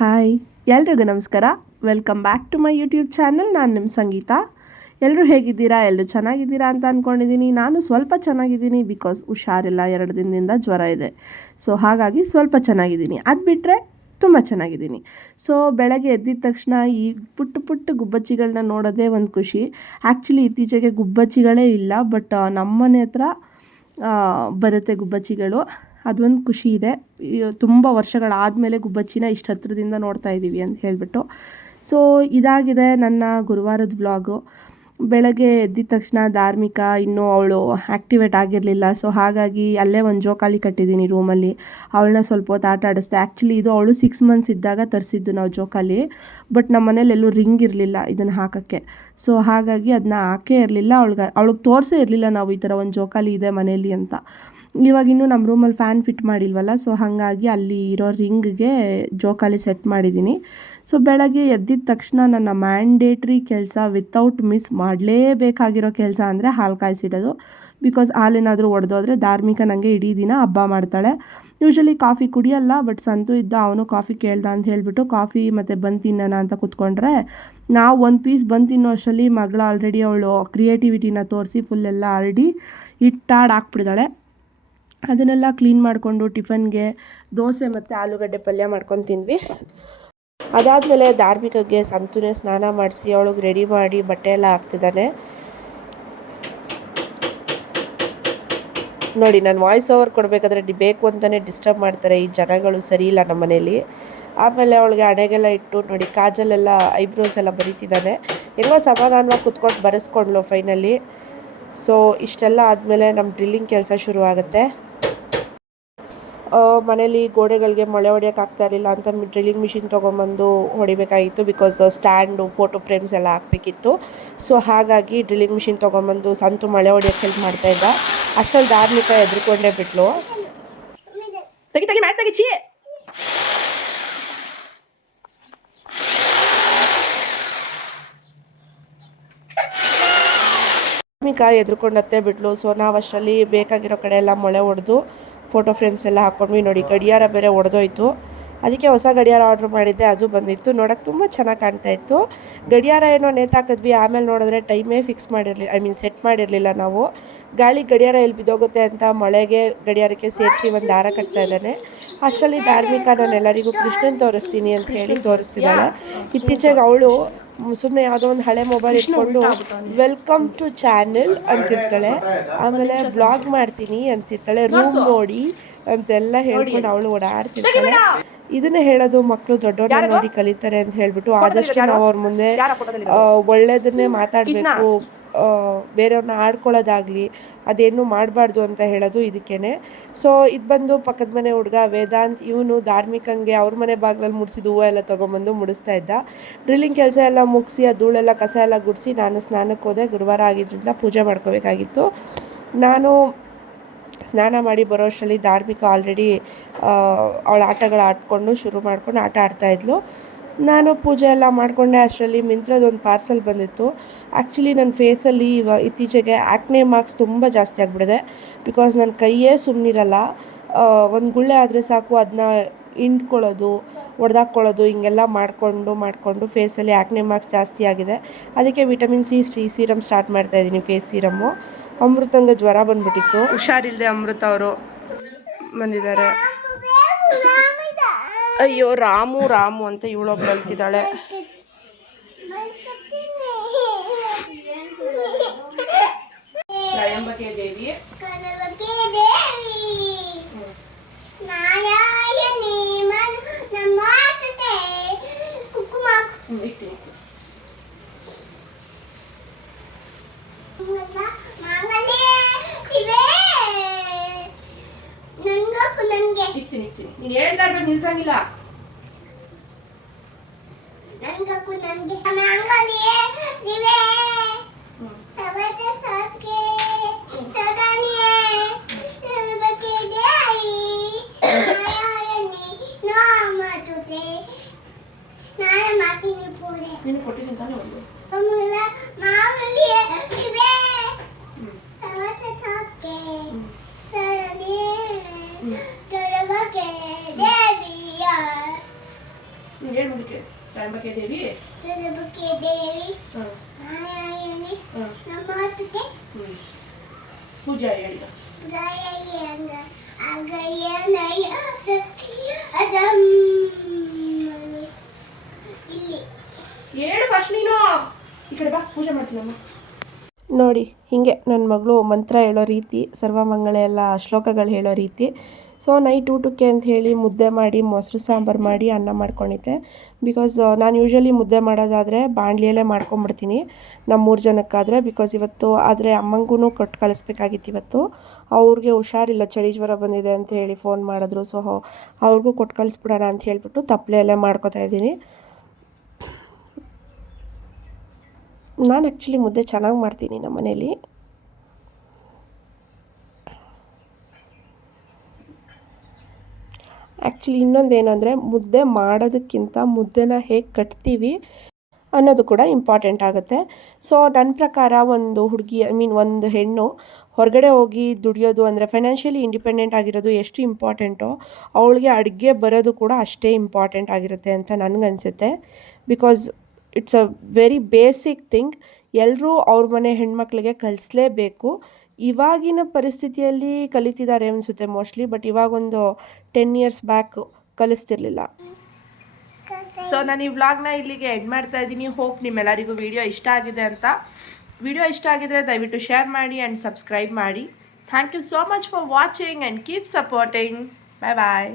Hi ಎಲ್ರಿಗೂ ನಮಸ್ಕಾರ. Welcome back to my YouTube channel. ನಾನು ನಿಮ್ಮ ಸಂಗೀತ. ಎಲ್ಲರೂ ಹೇಗಿದ್ದೀರಾ? ಎಲ್ಲರೂ ಚೆನ್ನಾಗಿದ್ದೀರಾ ಅಂತ ಅಂದ್ಕೊಂಡಿದ್ದೀನಿ. ನಾನು ಸ್ವಲ್ಪ ಚೆನ್ನಾಗಿದ್ದೀನಿ, ಬಿಕಾಸ್ ಹುಷಾರಿಲ್ಲ, 2 ದಿನದಿಂದ ಜ್ವರ ಇದೆ. ಸೊ ಹಾಗಾಗಿ ಸ್ವಲ್ಪ ಚೆನ್ನಾಗಿದ್ದೀನಿ. ಅದು ಬಿಟ್ಟರೆ ತುಂಬ ಚೆನ್ನಾಗಿದ್ದೀನಿ. ಸೊ ಬೆಳಗ್ಗೆ ಎದ್ದಿದ ತಕ್ಷಣ ಈ ಪುಟ್ಟ ಪುಟ್ಟ ಗುಬ್ಬಚ್ಚಿಗಳನ್ನ ನೋಡೋದೇ ಒಂದು ಖುಷಿ. ಆ್ಯಕ್ಚುಲಿ ಇತ್ತೀಚೆಗೆ ಗುಬ್ಬಚ್ಚಿಗಳೇ ಇಲ್ಲ, ಬಟ್ ನಮ್ಮನೆ ಹತ್ರ ಬರುತ್ತೆ ಗುಬ್ಬಚ್ಚಿಗಳು. ಅದೊಂದು ಖುಷಿ ಇದೆ. ತುಂಬ ವರ್ಷಗಳಾದಮೇಲೆ ಗುಬ್ಬಚ್ಚಿನ ಇಷ್ಟು ಹತ್ರದಿಂದ ನೋಡ್ತಾ ಇದ್ದೀವಿ ಅಂತ ಹೇಳಿಬಿಟ್ಟು. ಸೊ ಇದಾಗಿದೆ ನನ್ನ ಗುರುವಾರದ ವ್ಲಾಗು. ಬೆಳಗ್ಗೆ ಎದ್ದಿದ ತಕ್ಷಣ ಧಾರ್ಮಿಕ ಇನ್ನೂ ಅವಳು ಆ್ಯಕ್ಟಿವೇಟ್ ಆಗಿರಲಿಲ್ಲ. ಸೊ ಹಾಗಾಗಿ ಅಲ್ಲೇ ಒಂದು ಜೋಕಾಲಿ ಕಟ್ಟಿದ್ದೀನಿ ರೂಮಲ್ಲಿ. ಅವಳನ್ನ ಸ್ವಲ್ಪ ಹೊತ್ತು ಆಟ ಆಡಿಸ್ದೆ. ಆ್ಯಕ್ಚುಲಿ ಇದು ಅವಳು 6 ಮಂತ್ಸ್ ಇದ್ದಾಗ ತರಿಸಿದ್ದು ನಾವು ಜೋಕಾಲಿ. ಬಟ್ ನಮ್ಮ ಮನೇಲಿ ಎಲ್ಲೂ ರಿಂಗ್ ಇರಲಿಲ್ಲ ಇದನ್ನು ಹಾಕೋಕ್ಕೆ. ಸೊ ಹಾಗಾಗಿ ಅದನ್ನ ಹಾಕೇ ಇರಲಿಲ್ಲ. ಅವಳಿಗೆ ತೋರಿಸೇ ಇರಲಿಲ್ಲ ನಾವು ಈ ಥರ ಒಂದು ಜೋಕಾಲಿ ಇದೆ ಮನೇಲಿ ಅಂತ. ಇವಾಗ ಇನ್ನೂ ನಮ್ಮ ರೂಮಲ್ಲಿ ಫ್ಯಾನ್ ಫಿಟ್ ಮಾಡಿಲ್ವಲ್ಲ, ಸೊ ಹಾಗಾಗಿ ಅಲ್ಲಿ ಇರೋ ರಿಂಗ್ಗೆ ಜೋಕಾಲಿ ಸೆಟ್ ಮಾಡಿದ್ದೀನಿ. ಸೊ ಬೆಳಗ್ಗೆ ಎದ್ದಿದ ತಕ್ಷಣ ನನ್ನ ಮ್ಯಾಂಡೇಟ್ರಿ ಕೆಲಸ ವಿತೌಟ್ ಮಿಸ್ ಮಾಡಲೇಬೇಕಾಗಿರೋ ಕೆಲಸ ಅಂದರೆ ಹಾಲು ಕಾಯಿಸಿಡೋದು. ಬಿಕಾಸ್ ಹಾಲೇನಾದರೂ ಒಡೆದೋದ್ರೆ ಧಾರ್ಮಿಕ ನನಗೆ ಇಡೀ ದಿನ ಹಬ್ಬ ಮಾಡ್ತಾಳೆ. ಯೂಶ್ವಲಿ ಕಾಫಿ ಕುಡಿಯಲ್ಲ, ಬಟ್ ಸಂತು ಇದ್ದ ಅವನು ಕಾಫಿ ಕೇಳ್ದ ಅಂತ ಹೇಳಿಬಿಟ್ಟು ಕಾಫಿ ಮತ್ತು ಬಂದು ತಿನ್ನೋಣ ಅಂತ ಕೂತ್ಕೊಂಡ್ರೆ, ನಾವು ಒಂದು ಪೀಸ್ ಬಂದು ತಿನ್ನೋ ಅಷ್ಟರಲ್ಲಿ ಮಗಳು ಆಲ್ರೆಡಿ ಅವಳು ಕ್ರಿಯೇಟಿವಿಟಿನ ತೋರಿಸಿ ಫುಲ್ಲೆಲ್ಲ ಹರಡಿ ಹಿಟ್ಟಾಡಿ ಹಾಕ್ಬಿಟ್ಟಿದ್ದಾಳೆ. ಅದನ್ನೆಲ್ಲ ಕ್ಲೀನ್ ಮಾಡಿಕೊಂಡು ಟಿಫನ್ಗೆ ದೋಸೆ ಮತ್ತು ಆಲೂಗಡ್ಡೆ ಪಲ್ಯ ಮಾಡ್ಕೊಂಡು ತಿಂದ್ವಿ. ಅದಾದಮೇಲೆ ಧಾರ್ಮಿಕಗೆ ಸಂತುನೇ ಸ್ನಾನ ಮಾಡಿಸಿ ಅವಳಿಗೆ ರೆಡಿ ಮಾಡಿ ಬಟ್ಟೆ ಎಲ್ಲ ಹಾಕ್ತಿದ್ದಾನೆ. ನೋಡಿ, ನಾನು ವಾಯ್ಸ್ ಓವರ್ ಕೊಡಬೇಕಾದ್ರೆ ಬೇಕು ಅಂತಲೇ ಡಿಸ್ಟರ್ಬ್ ಮಾಡ್ತಾರೆ ಈ ಜನಗಳು, ಸರಿ ಇಲ್ಲ ನಮ್ಮ ಮನೇಲಿ. ಆಮೇಲೆ ಅವಳಿಗೆ ಹಣೆಗೆಲ್ಲ ಇಟ್ಟು ನೋಡಿ, ಕಾಜಲೆಲ್ಲ ಐಬ್ರೋಸ್ ಎಲ್ಲ ಬರೀತಿದ್ದಾನೆ. ಹೆಂಗೋ ಸಮಾಧಾನವಾಗಿ ಕುತ್ಕೊಂಡು ಬರೆಸ್ಕೊಂಡ್ಲು ಫೈನಲಿ. ಸೊ ಇಷ್ಟೆಲ್ಲ ಆದಮೇಲೆ ನಮ್ಮ ಡ್ರಿಲ್ಲಿಂಗ್ ಕೆಲಸ ಶುರು ಆಗುತ್ತೆ. ಮನೇಲಿ ಗೋಡೆಗಳಿಗೆ ಮೊಳೆ ಹೊಡಿಯೋಕ್ಕಾಗ್ತಾ ಇರಲಿಲ್ಲ ಅಂತ ಡ್ರಿಲ್ಲಿಂಗ್ ಮಿಷಿನ್ ತೊಗೊಂಬಂದು ಹೊಡಿಬೇಕಾಗಿತ್ತು. ಬಿಕಾಸ್ ಸ್ಟ್ಯಾಂಡು ಫೋಟೋ ಫ್ರೇಮ್ಸ್ ಎಲ್ಲ ಹಾಕಬೇಕಿತ್ತು. ಸೊ ಹಾಗಾಗಿ ಡ್ರಿಲ್ಲಿಂಗ್ ಮಿಷಿನ್ ತೊಗೊಂಬಂದು ಸಂತು ಮಳೆ ಹೊಡಿಯೋಕ್ಕೆ ಹೆಲ್ಪ್ ಮಾಡ್ತಾಯಿದ್ದ. ಅಷ್ಟರಲ್ಲಿ ಧಾರ್ಮಿಕ ಎದ್ರುಕೊಂಡೇ ಬಿಟ್ಲು. ತೆಗಿ ಮ್ಯಾಟ್ ತೆಗಿಚಿ. ಧಾರ್ಮಿಕ ಎದ್ರುಕೊಂಡತ್ತೆ ಬಿಟ್ಲು. ಸೊ ನಾವು ಅಷ್ಟರಲ್ಲಿ ಬೇಕಾಗಿರೋ ಕಡೆ ಎಲ್ಲ ಮೊಳೆ ಹೊಡೆದು ಫೋಟೋ ಫ್ರೇಮ್ಸ್ ಎಲ್ಲ ಹಾಕ್ಕೊಂಡ್ವಿ. ನೋಡಿ, ಗಡಿಯಾರ ಬೇರೆ ಒಡೆದೋಯ್ತು. ಅದಕ್ಕೆ ಹೊಸ ಗಡಿಯಾರ ಆರ್ಡ್ರ್ ಮಾಡಿದ್ದೆ, ಅದು ಬಂದಿತ್ತು. ನೋಡೋಕ್ಕೆ ತುಂಬ ಚೆನ್ನಾಗಿ ಕಾಣ್ತಾಯಿತ್ತು. ಗಡಿಯಾರ ಏನೋ ನೇತಾಕಿದ್ವಿ, ಆಮೇಲೆ ನೋಡಿದ್ರೆ ಟೈಮೇ ಸೆಟ್ ಮಾಡಿರಲಿಲ್ಲ ನಾವು. ಗಾಳಿ ಗಡಿಯಾರ ಎಲ್ಲಿ ಬಿದ್ದೋಗುತ್ತೆ ಅಂತ ಮಳೆಗೆ ಗಡಿಯಾರಕ್ಕೆ ಸೇರಿಸಿ ಒಂದು ದಾರ ಕಟ್ತಾ ಇದ್ದಾನೆ. ಅಷ್ಟರಲ್ಲಿ ಧಾರ್ಮಿಕ ನಾನು ಎಲ್ಲರಿಗೂ ಕೃಷ್ಣನ್ ತೋರಿಸ್ತೀನಿ ಅಂತ ಹೇಳಿ ತೋರಿಸ್ತಿದ್ದಾಳೆ. ಇತ್ತೀಚೆಗೆ ಅವಳು ಸುಮ್ಮನೆ ಯಾವುದೋ ಒಂದು ಹಳೆ ಮೊಬೈಲ್ ಇಟ್ಕೊಂಡು ವೆಲ್ಕಮ್ ಟು ಚಾನೆಲ್ ಅಂತಿರ್ತಾಳೆ, ಆಮೇಲೆ ವ್ಲಾಗ್ ಮಾಡ್ತೀನಿ ಅಂತಿರ್ತಾಳೆ, ರೂಮ್ ನೋಡಿ ಅಂತೆಲ್ಲ ಹೇಳ್ಕೊಂಡು ಅವಳು ಓಡಾಡ್ತಿರ್ತಾಳೆ. ಇದನ್ನೇ ಹೇಳೋದು, ಮಕ್ಕಳು ದೊಡ್ಡವ್ರನ್ನ ನೋಡಿ ಕಲಿತಾರೆ ಅಂತ ಹೇಳ್ಬಿಟ್ಟು ಆದಷ್ಟು ನಾವು ಅವ್ರ ಮುಂದೆ ಒಳ್ಳೆಯದನ್ನೇ ಮಾತಾಡಬೇಕು. ಬೇರೆಯವ್ರನ್ನ ಆಡ್ಕೊಳ್ಳೋದಾಗಲಿ ಅದೇನು ಮಾಡಬಾರ್ದು ಅಂತ ಹೇಳೋದು ಇದಕ್ಕೇನೆ. ಸೊ ಇದು ಬಂದು ಪಕ್ಕದ ಮನೆ ಹುಡುಗ ವೇದಾಂತ್. ಇವನು ಧಾರ್ಮಿಕಂಗೆ ಅವ್ರ ಮನೆ ಬಾಗಿಲಲ್ಲಿ ಮುಡಿಸಿದ ಹೂವು ಎಲ್ಲ ತೊಗೊಂಬಂದು ಮುಡಿಸ್ತಾ ಇದ್ದ. ಡ್ರಿಲ್ಲಿಂಗ್ ಕೆಲಸ ಎಲ್ಲ ಮುಗಿಸಿ ಆ ಧೂಳೆಲ್ಲ ಕಸ ಎಲ್ಲ ಗುಡಿಸಿ ನಾನು ಸ್ನಾನಕ್ಕೆ ಹೋದೆ. ಗುರುವಾರ ಆಗಿದ್ದರಿಂದ ಪೂಜೆ ಮಾಡ್ಕೋಬೇಕಾಗಿತ್ತು. ನಾನು ಸ್ನಾನ ಮಾಡಿ ಬರೋ ಅಷ್ಟರಲ್ಲಿ ಧಾರ್ಮಿಕ ಆಲ್ರೆಡಿ ಅವಳ ಆಟಗಳು ಆಡ್ಕೊಂಡು ಶುರು ಮಾಡ್ಕೊಂಡು ಆಟ ಆಡ್ತಾಯಿದ್ಲು. ನಾನು ಪೂಜೆ ಎಲ್ಲ ಮಾಡಿಕೊಂಡೆ. ಅಷ್ಟರಲ್ಲಿ ಮಿಂತ್ರದೊಂದು ಪಾರ್ಸಲ್ ಬಂದಿತ್ತು. ಆ್ಯಕ್ಚುಲಿ ನನ್ನ ಫೇಸಲ್ಲಿ ಇತ್ತೀಚೆಗೆ ಆ್ಯಕ್ನೆ ಮಾರ್ಕ್ಸ್ ತುಂಬ ಜಾಸ್ತಿ ಆಗಿಬಿಟ್ಟಿದೆ. ಬಿಕಾಸ್ ನನ್ನ ಕೈಯೇ ಸುಮ್ಮನಿರಲ್ಲ. ಒಂದು ಗುಳ್ಳೆ ಆದರೆ ಸಾಕು ಅದನ್ನ ಹಿಂಡ್ಕೊಳ್ಳೋದು, ಹೊಡೆದಾಕ್ಕೊಳ್ಳೋದು, ಹಿಂಗೆಲ್ಲ ಮಾಡಿಕೊಂಡು ಫೇಸಲ್ಲಿ ಆ್ಯಕ್ನೆ ಮಾರ್ಕ್ಸ್ ಜಾಸ್ತಿ ಆಗಿದೆ. ಅದಕ್ಕೆ ವಿಟಮಿನ್ ಸಿ ಸೀರಮ್ ಸ್ಟಾರ್ಟ್ ಮಾಡ್ತಾಯಿದ್ದೀನಿ, ಫೇಸ್ ಸೀರಮ್ಮು. ಅಮೃತಂಗೆ ಜ್ವರ ಬಂದುಬಿಟ್ಟಿತ್ತು. ಹುಷಾರಿಲ್ಲದೆ ಅಮೃತ ಅವರು ಬಂದಿದ್ದಾರೆ. ಅಯ್ಯೋ ರಾಮು ಅಂತ ಇವಳೊಬ್ಬ ಹೇಳ್ತಿದ್ದಾಳೆ. ದೇವಿ ನೀನು ಹೇಳ್ತಾ ಇರ್ಬೇಕು, ನಿಲ್ಸಂಗಿಲ್ಲ. ನೀನು ಕೊಟ್ಟಿದ್ದೀನಿ ತಾನೇ ಒಂದು. ಏನು ಮುಂದಕ್ಕೆ ತ್ರ್ಯಂಬಕೆ ದೇವಿ ಹಾಂ ಪೂಜಾ ಹೇಳಿದ ಹೇಳು ಫಸ್ಟ್ ನೀನು ಈ ಕಡೆ ಬಾ ಪೂಜೆ ಮಾಡ್ತೀನಮ್ಮ. ನೋಡಿ ಹೀಗೆ ನನ್ನ ಮಗಳು ಮಂತ್ರ ಹೇಳೋ ರೀತಿ, ಸರ್ವಮಂಗಳ ಎಲ್ಲ ಶ್ಲೋಕಗಳು ಹೇಳೋ ರೀತಿ. ಸೊ ನೈಟ್ ಊಟಕ್ಕೆ ಅಂತ ಹೇಳಿ ಮುದ್ದೆ ಮಾಡಿ ಮೊಸರು ಸಾಂಬಾರು ಮಾಡಿ ಅನ್ನ ಮಾಡ್ಕೊಂಡಿದ್ದೆ. ಬಿಕಾಸ್ ನಾನು ಯೂಶ್ವಲಿ ಮುದ್ದೆ ಮಾಡೋದಾದರೆ ಬಾಣಲಿಯಲ್ಲೇ ಮಾಡ್ಕೊಂಬಿಡ್ತೀನಿ ನಮ್ಮ 3 ಜನಕ್ಕಾದರೆ. ಬಿಕಾಸ್ ಇವತ್ತು ಆದರೆ ಅಮ್ಮಂಗೂ ಕೊಟ್ಟು ಕಳಿಸ್ಬೇಕಾಗಿತ್ತು ಇವತ್ತು. ಅವ್ರಿಗೆ ಹುಷಾರಿಲ್ಲ, ಚಳಿ ಜ್ವರ ಬಂದಿದೆ ಅಂತ ಹೇಳಿ ಫೋನ್ ಮಾಡಿದ್ರು. ಸೊ ಅವ್ರಿಗೂ ಕೊಟ್ಟು ಕಳಿಸ್ಬಿಡೋಣ ಅಂತ ಹೇಳಿಬಿಟ್ಟು ತಪ್ಪಲೆಯಲ್ಲೇ ಮಾಡ್ಕೊತಾ ಇದ್ದೀನಿ. ನಾನು ಆ್ಯಕ್ಚುಲಿ ಮುದ್ದೆ ಚೆನ್ನಾಗಿ ಮಾಡ್ತೀನಿ ನಮ್ಮ ಮನೇಲಿ. ಆ್ಯಕ್ಚುಲಿ ಇನ್ನೊಂದೇನು ಅಂದರೆ ಮುದ್ದೆ ಮಾಡೋದಕ್ಕಿಂತ ಮುದ್ದೆನ ಹೇಗೆ ಕಟ್ತೀವಿ ಅನ್ನೋದು ಕೂಡ ಇಂಪಾರ್ಟೆಂಟ್ ಆಗುತ್ತೆ. ಸೊ ನನ್ನ ಪ್ರಕಾರ ಒಂದು ಹುಡುಗಿ ಒಂದು ಹೆಣ್ಣು ಹೊರಗಡೆ ಹೋಗಿ ದುಡಿಯೋದು ಅಂದರೆ ಫೈನಾನ್ಷಿಯಲಿ ಇಂಡಿಪೆಂಡೆಂಟ್ ಆಗಿರೋದು ಎಷ್ಟು ಇಂಪಾರ್ಟೆಂಟೋ, ಅವಳಿಗೆ ಅಡುಗೆ ಬರೋದು ಕೂಡ ಅಷ್ಟೇ ಇಂಪಾರ್ಟೆಂಟ್ ಆಗಿರುತ್ತೆ ಅಂತ ನನಗನ್ಸುತ್ತೆ. Because it's a very basic thing. ಎಲ್ಲರೂ ಅವ್ರ ಮನೆ ಹೆಣ್ಮಕ್ಳಿಗೆ ಕಲಿಸ್ಲೇಬೇಕು. ಇವಾಗಿನ ಪರಿಸ್ಥಿತಿಯಲ್ಲಿ ಕಲಿತಿದ್ದಾರೆ ಅನಿಸುತ್ತೆ ಮೋಸ್ಟ್ಲಿ, ಬಟ್ ಇವಾಗೊಂದು 10 ಇಯರ್ಸ್ ಬ್ಯಾಕ್ ಕಲಿಸ್ತಿರ್ಲಿಲ್ಲ. ಸೊ ನಾನು ಈ ವ್ಲಾಗ್ನ ಇಲ್ಲಿಗೆ ಎಂಡ್ ಮಾಡ್ತಾ ಇದ್ದೀನಿ. ಹೋಪ್ ನಿಮ್ಮೆಲ್ಲರಿಗೂ ವಿಡಿಯೋ ಇಷ್ಟ ಆಗಿದೆ ಅಂತ. ವಿಡಿಯೋ ಇಷ್ಟ ಆಗಿದ್ರೆ ದಯವಿಟ್ಟು ಶೇರ್ ಮಾಡಿ ಆ್ಯಂಡ್ ಸಬ್ಸ್ಕ್ರೈಬ್ ಮಾಡಿ. Thank you so much for watching and keep supporting. Bye bye.